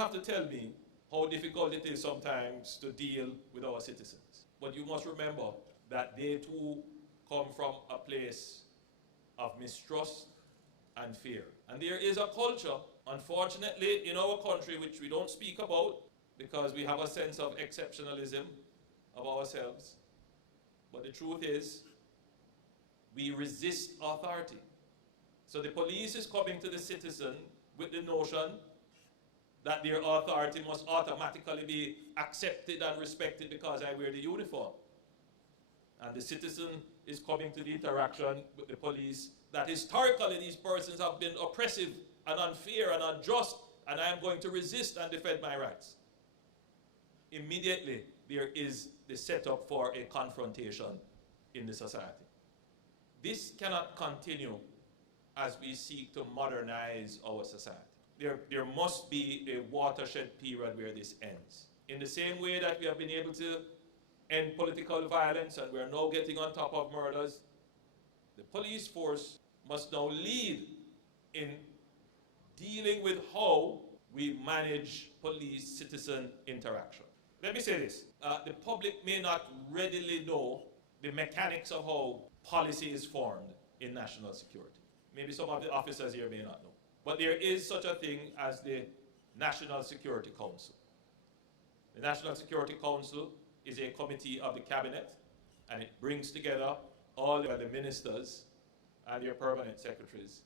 have to tell me how difficult it is sometimes to deal with our citizens. But you must remember that they too come from a place of mistrust and fear. And there is a culture, unfortunately, in our country which we don't speak about because we have a sense of exceptionalism of ourselves. But the truth is, we resist authority. So the police is coming to the citizen with the notion that their authority must automatically be accepted and respected because I wear the uniform. And the citizen is coming to the interaction with the police that historically these persons have been oppressive and unfair and unjust, and I am going to resist and defend my rights. Immediately, there is the setup for a confrontation in the society. This cannot continue as we seek to modernize our society. There must be a watershed period where this ends. In the same way that we have been able to end political violence and we are now getting on top of murders, the police force must now lead in dealing with how we manage police-citizen interaction. Let me say this. The public may not readily know the mechanics of how policy is formed in national security. Maybe some of the officers here may not know. But there is such a thing as the National Security Council. The National Security Council is a committee of the cabinet, and it brings together all the ministers and their permanent secretaries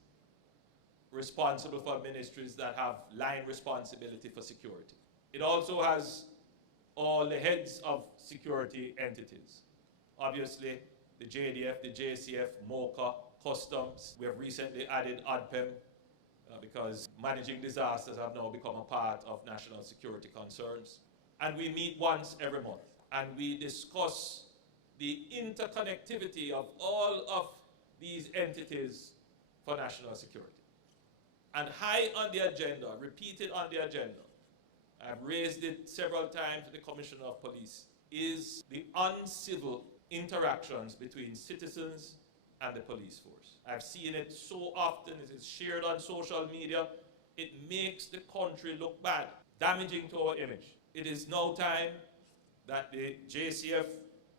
responsible for ministries that have line responsibility for security. It also has all the heads of security entities. Obviously, the JDF, the JCF, MOCA, Customs. We have recently added ODPEM because managing disasters have now become a part of national security concerns. And we meet once every month, and we discuss the interconnectivity of all of these entities for national security. And high on the agenda, repeated on the agenda, I've raised it several times to the Commissioner of Police, is the uncivil interactions between citizens and the police force. I've seen it so often, it is shared on social media, it makes the country look bad, damaging to our image. It is now time that the JCF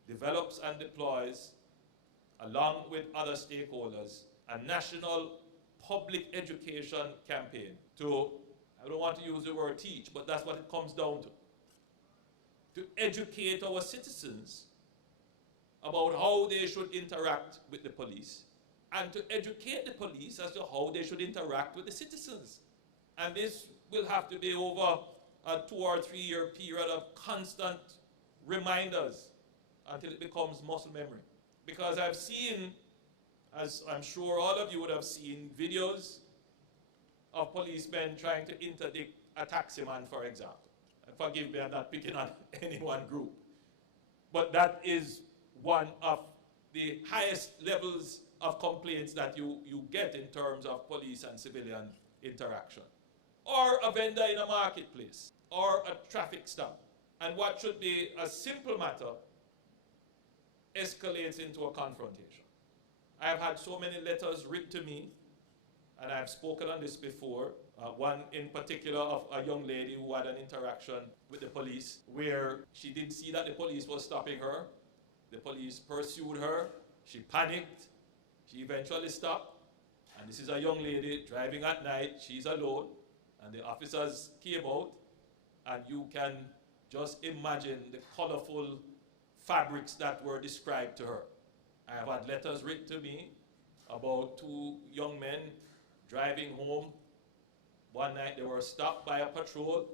develops and deploys, along with other stakeholders, a national public education campaign to, I don't want to use the word teach, but that's what it comes down to educate our citizens about how they should interact with the police, and to educate the police as to how they should interact with the citizens. And this will have to be over a 2 or 3 year period of constant reminders until it becomes muscle memory. Because I've seen, as I'm sure all of you would have seen, videos of policemen trying to interdict a taximan, for example. And forgive me, I'm not picking on any one group. But that is one of the highest levels of complaints that you get in terms of police and civilian interaction. Or a vendor in a marketplace, or a traffic stop. And what should be a simple matter escalates into a confrontation. I have had so many letters written to me, and I've spoken on this before. One in particular of a young lady who had an interaction with the police where she didn't see that the police was stopping her. The police pursued her. She panicked. She eventually stopped. And this is a young lady driving at night. She's alone. And the officers came out. And you can just imagine the colorful fabrics that were described to her. I have had letters written to me about 2 young men driving home. One night they were stopped by a patrol.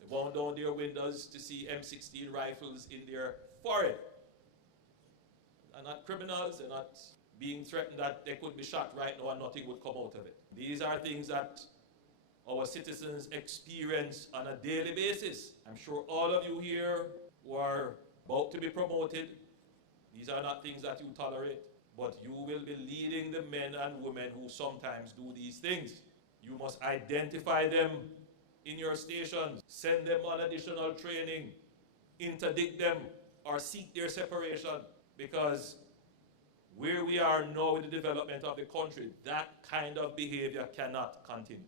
They wound down their windows to see M16 rifles in their forehead. They're not criminals, they're not being threatened that they could be shot right now and nothing would come out of it. These are things that our citizens experience on a daily basis. I'm sure all of you here who are about to be promoted, these are not things that you tolerate, but you will be leading the men and women who sometimes do these things. You must identify them in your stations, send them on additional training, interdict them, or seek their separation, because where we are now in the development of the country, that kind of behavior cannot continue.